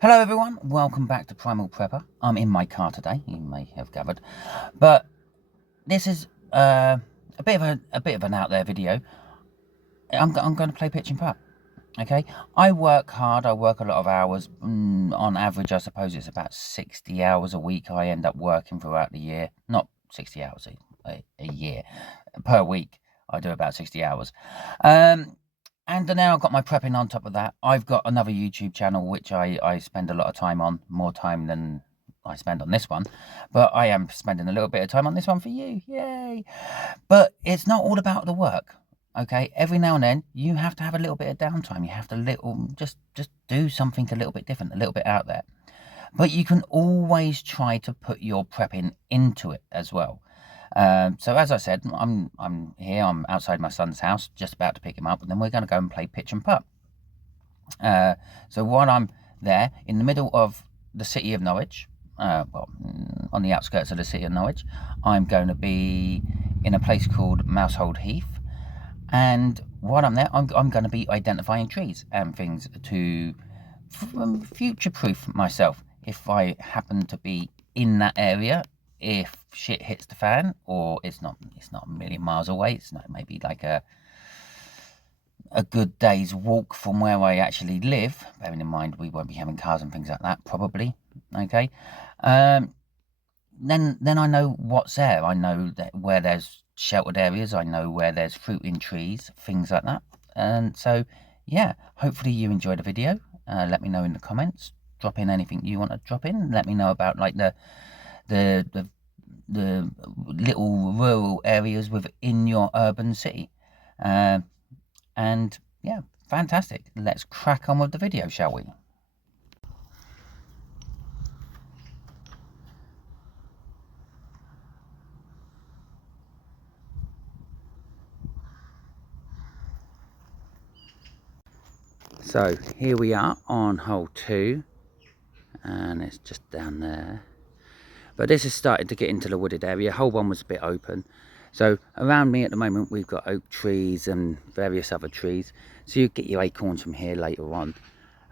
Hello everyone, welcome back to Primal Prepper. I'm in my car today, you may have gathered, but this is a bit of an out there video. I'm going to play pitch and putt. Okay, I work hard. I work a lot of hours. On average, I suppose it's about 60 hours a week. I end up working throughout the year. Not 60 hours a year per week. I do about 60 hours. And now I've got my prepping on top of that. I've got another YouTube channel which I spend a lot of time on, more time than I spend on this one. But I am spending a little bit of time on this one for you. Yay! But it's not all about the work. Okay, every now and then you have to have a little bit of downtime. You have to just do something a little bit different, a little bit out there. But you can always try to put your prepping into it as well. So as I said, I'm here. I'm outside my son's house, just about to pick him up, and then we're going to go and play pitch and putt. So while I'm there, in the middle of the city of Norwich, on the outskirts of the city of Norwich, I'm going to be in a place called Mousehold Heath. And while I'm there, I'm going to be identifying trees and things to future-proof myself if I happen to be in that area. If shit hits the fan, or it's not a million miles away, it's not maybe like a good day's walk from where I actually live, bearing in mind we won't be having cars and things like that, probably. Okay, then I know what's there. I know that where there's sheltered areas, I know where there's fruiting trees, things like that. And so yeah, hopefully you enjoy the video. Let me know in the comments, drop in anything you want to drop in. Let me know about like the little rural areas within your urban city. And yeah, fantastic. Let's crack on with the video, shall we? So here we are on hole 2, and it's just down there. But this is starting to get into the wooded area. Hole 1 was a bit open. So around me at the moment we've got oak trees and various other trees. So you get your acorns from here later on.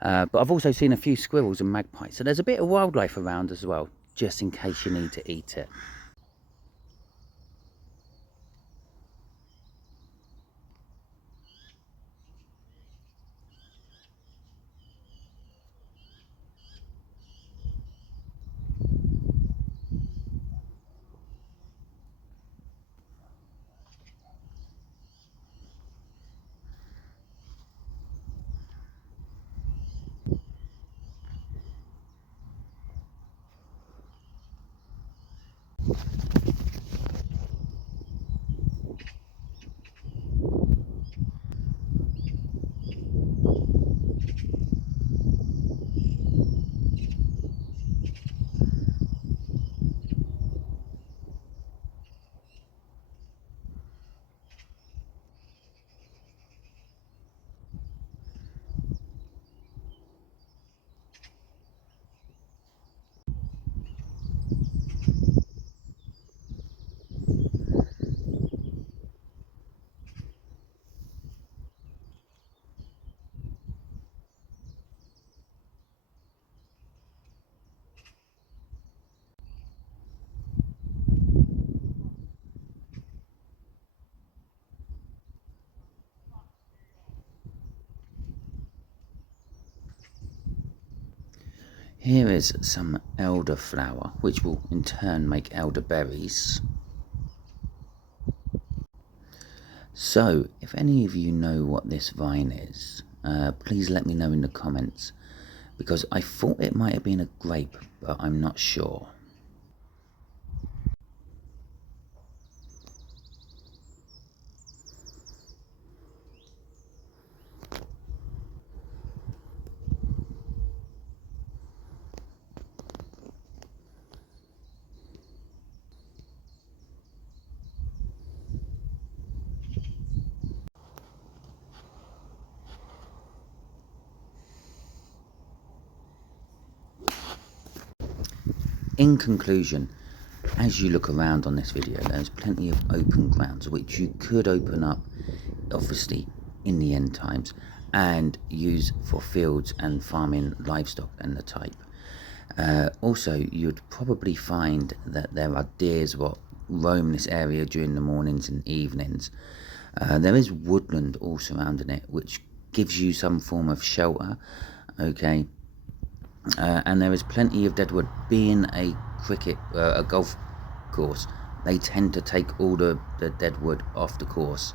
But I've also seen a few squirrels and magpies. So there's a bit of wildlife around as well, just in case you need to eat it. Here is some elderflower, which will in turn make elderberries. So, if any of you know what this vine is, please let me know in the comments, because I thought it might have been a grape, but I'm not sure. In conclusion, as you look around on this video, there's plenty of open grounds which you could open up, obviously, in the end times, and use for fields and farming livestock and the type. Also, you'd probably find that there are deers what roam this area during the mornings and evenings. There is woodland all surrounding it, which gives you some form of shelter, okay? And there is plenty of deadwood. Being a golf course, they tend to take all the deadwood off the course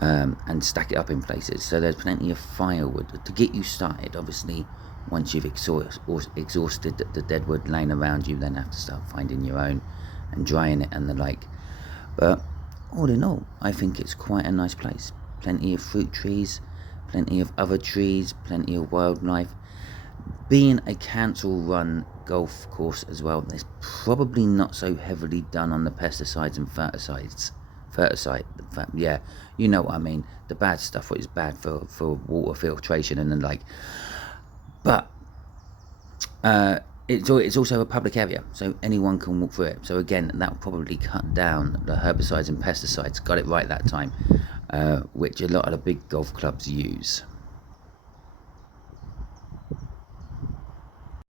and stack it up in places. So there's plenty of firewood to get you started. Obviously, once you've exhausted the deadwood laying around you, then have to start finding your own and drying it and the like. But all in all, I think it's quite a nice place. Plenty of fruit trees, plenty of other trees, plenty of wildlife. Being a council-run golf course as well, there's probably not so heavily done on the pesticides and yeah, you know what I mean, the bad stuff, what is bad for water filtration and the like. But it's also a public area, so anyone can walk through it. So again, that will probably cut down the herbicides and pesticides. Got it right that time, which a lot of the big golf clubs use.